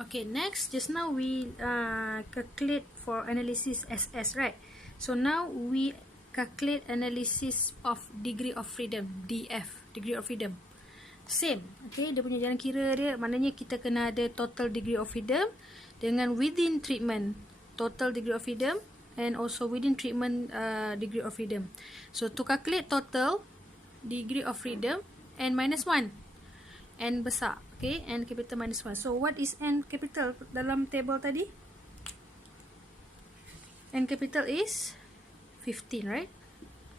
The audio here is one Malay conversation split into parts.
Okay, next, just now we calculate for analysis SS, right? So now we calculate analysis of degree of freedom, DF, degree of freedom. Same, okay, dia punya jalan kira dia, maknanya kita kena ada total degree of freedom dengan within treatment, total degree of freedom, and also within treatment degree of freedom. So to calculate total degree of freedom, n minus 1, n besar, okay, n capital minus 1. So what is n capital dalam table tadi? N capital is 15, right?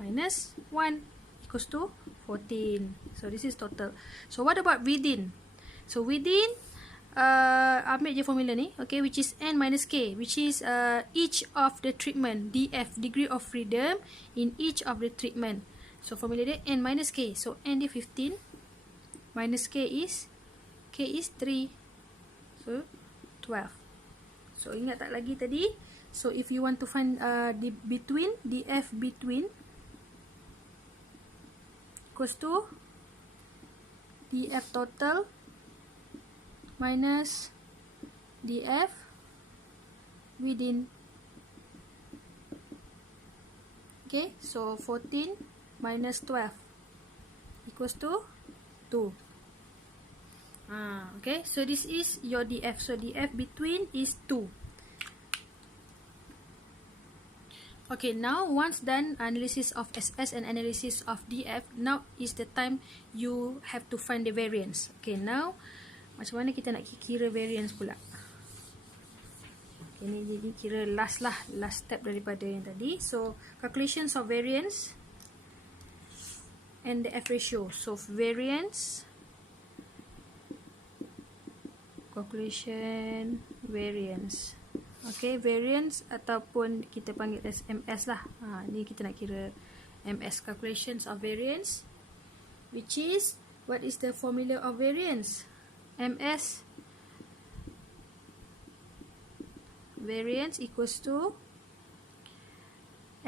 Minus 1 equals to 14. So this is total. So what about within? So within, ambil je formula ni, okay, which is n minus k, which is each of the treatment, DF, degree of freedom in each of the treatment. So formula dia n minus k. So n dia 15 minus k is 3. So 12. So ingat tak lagi tadi? So if you want to find DF between equals to DF total minus DF within. Okay, so 14 minus 12 equals to 2. Okay, so this is your DF. So DF between is 2. Okay, now once done analysis of SS and analysis of DF, now is the time you have to find the variance. Okay, now macam mana kita nak kira variance pula? Okay, ni jadi kira last step daripada yang tadi. So calculations of variance and the F ratio. So variance, calculation variance. Okay, variance ataupun kita panggil as MS lah. Ni kita nak kira MS, calculations of variance, which is, what is the formula of variance? MS variance equals to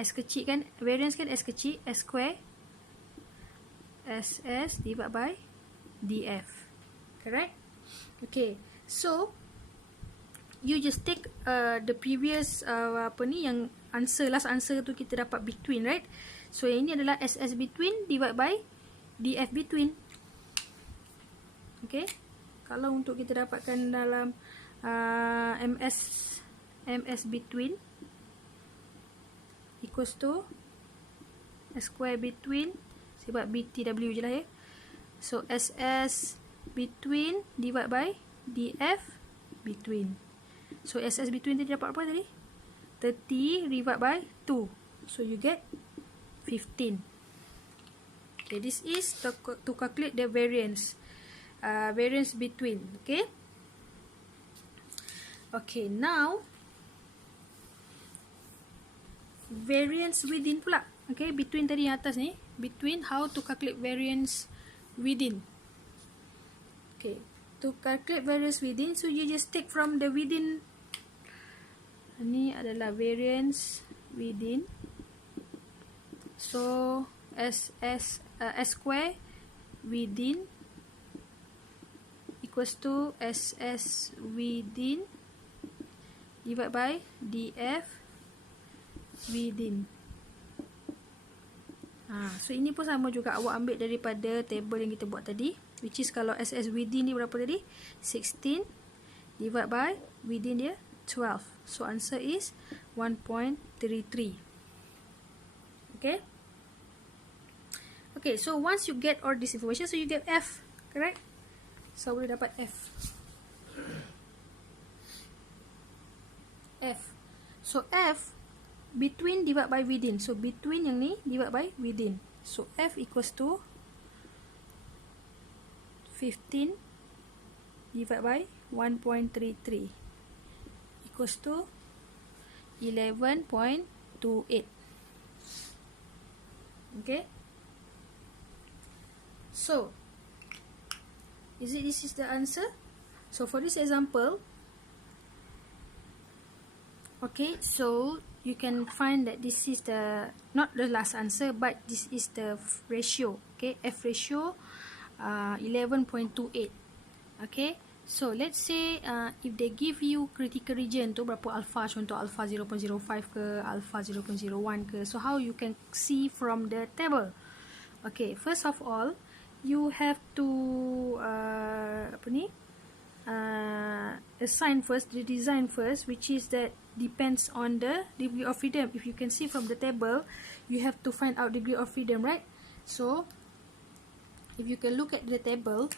S kecil kan, variance kan S kecil, S square SS divided by DF. Correct? Okay, so you just take the previous yang answer, last answer tu kita dapat between, right? So yang ini adalah SS between divided by DF between. Okay, kalau untuk kita dapatkan dalam MS between equals to S square between, sebab BTW je lah ya. So SS between divided by DF between. So SS between tadi dapat apa tadi? 30 divided by 2. So you get 15. Okay, this is to calculate the variance. Variance between. Okay. Okay, now variance within pula. Okay, between tadi yang atas ni. Between, how to calculate variance within. Okay, to calculate variance within, so you just take from the within. Ini adalah variance within. So S square within equals to SS within divided by DF within. So ini pun sama juga, awak ambil daripada table yang kita buat tadi, which is kalau SS within ni berapa tadi? 16 divided by within dia 12. So answer is 1.33. Okay. Okay, so once you get all this information, so you get F, correct? So boleh dapat F. F. So F between divided by within. So between yang ni divided by within. So F equals to 15 divided by 1.33 equals to 11.28. Okay. So this is the answer. So for this example, okay, so you can find that this is the, not the last answer, but this is the ratio. Okay, F ratio 11.28. Okay, So let's say if they give you critical region tu berapa alpha, contoh alpha 0.05 ke, alpha 0.01 ke. So how you can see from the table? Okay, first of all, you have to assign first the design first, which is that depends on the degree of freedom. If you can see from the table, you have to find out degree of freedom, right? So if you can look at the table,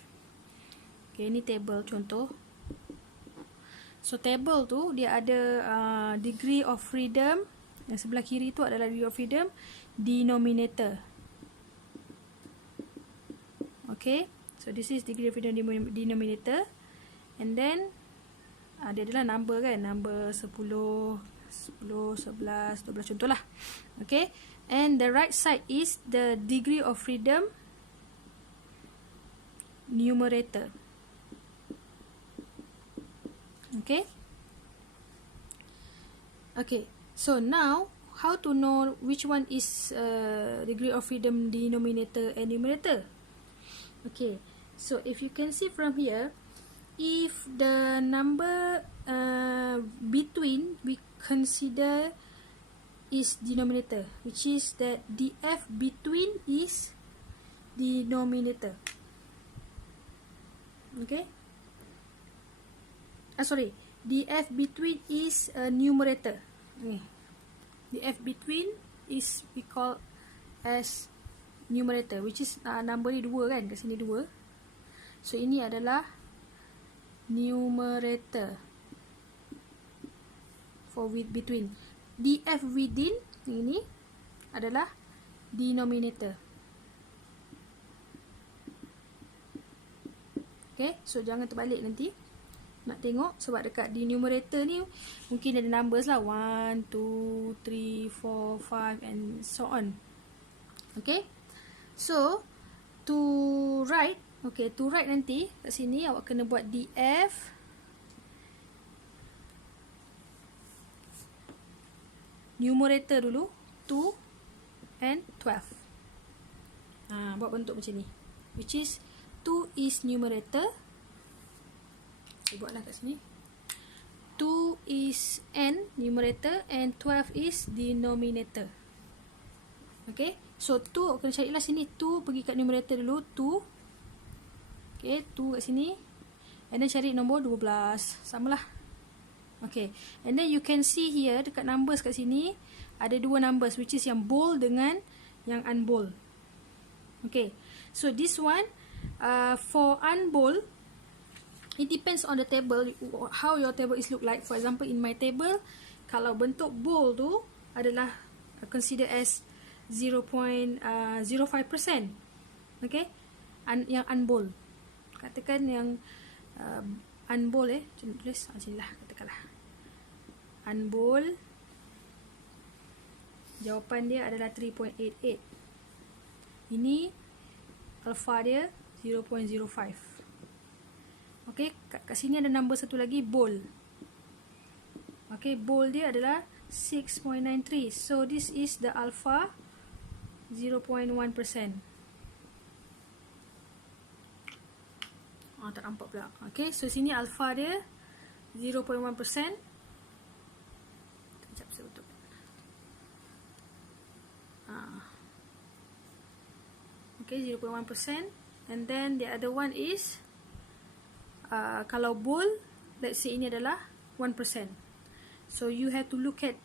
okay, ni table contoh. So table tu dia ada degree of freedom, yang sebelah kiri tu adalah degree of freedom denominator. Okay, so this is degree of freedom denominator, and then dia adalah number kan, number 10, 11, 12 contohlah. Okay, and the right side is the degree of freedom numerator. Okay. Okay, so now how to know which one is degree of freedom denominator and numerator? Okay, so if you can see from here, if the number between we consider is denominator, which is that df between is denominator. Okay, sorry, df between is a numerator. Okay, df between is we call as numerator, which is number ni 2 kan, kat sini 2. So ini adalah numerator for with between. df within ini adalah denominator. Okay, so jangan terbalik nanti nak tengok, sebab dekat di numerator ni mungkin ada numbers lah 1, 2, 3, 4, 5 and so on. Okay, so to write, okay, to write nanti kat sini awak kena buat df numerator dulu 2 and 12. Buat bentuk macam ni, which is 2 is numerator. Saya buatlah kat sini. 2 is n numerator and 12 is denominator. Okay, so 2 kena carilah sini, 2 pergi kat numerator dulu, 2. Okay, 2 kat sini, and then cari nombor 12, samalah. Okay, and then you can see here dekat numbers kat sini ada 2 numbers, which is yang bold dengan yang unbold. Okay, so this one for unbold, it depends on the table, how your table is look like. For example, in my table, kalau bentuk bold tu adalah consider as 0.05%. Okay, yang unbold, katakan yang unbold tulis macam ni lah, katakanlah unbold, jawapan dia adalah 3.88. Ini alpha dia 0.05. Okay, kat sini ada number satu lagi, bold. Okay, bold dia adalah 6.93. So this is the alpha 0.1%. Tak nampak pula. Okay, so sini alpha dia 0.1%. Sekejap saya tutup. Okay, 0.1%. And then the other one is kalau bold, let's say ini adalah 1%. So you have to look at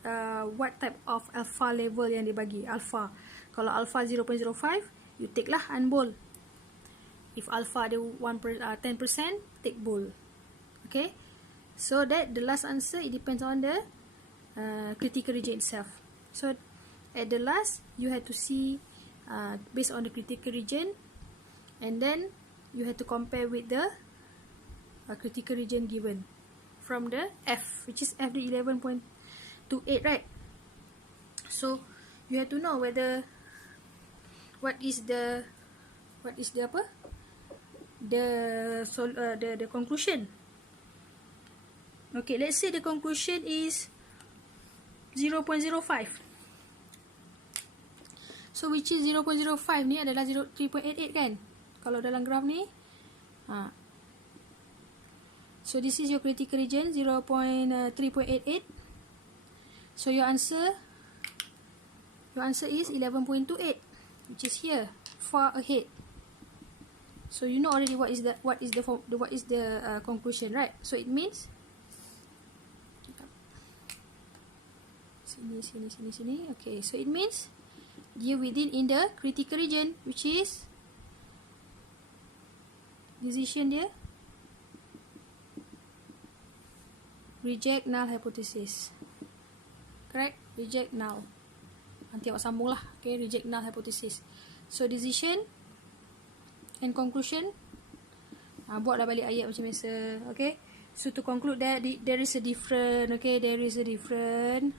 what type of alpha level yang dia bagi. Alpha, kalau alpha 0.05, you take lah unbold. If alpha ada 10%, take bold. Okay, so that the last answer, it depends on the critical region itself. So at the last, you have to see based on the critical region, and then you have to compare with the critical region given from the F, which is F the 11.28, right? So you have to know whether what is the apa, the conclusion. Okay, let's say the conclusion is 0.05. So which is 0.05 ni adalah 3.88 kan, kalau dalam graf ni. So this is your critical region, 0.3.88. So your answer is 11.28, which is here, far ahead. So you know already what is the conclusion, right? So it means sini. Okay, so it means dia within in the critical region, which is decision dia reject null hypothesis. Correct? Reject null. Nanti awak sambung lah. Okay, reject null hypothesis. So decision and conclusion, buatlah balik ayat macam biasa. Okay, so to conclude that there is a different, okay, there is a different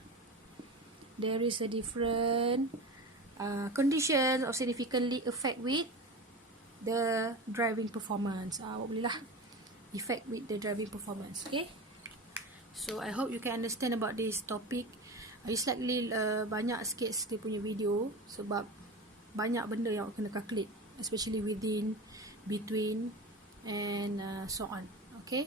condition of significantly affect with the driving performance. Awak boleh lah effect with the driving performance. Okay, so I hope you can understand about this topic. Slightly banyak sikit dia punya video sebab banyak benda yang awak kena calculate, especially within, between and so on. Okay.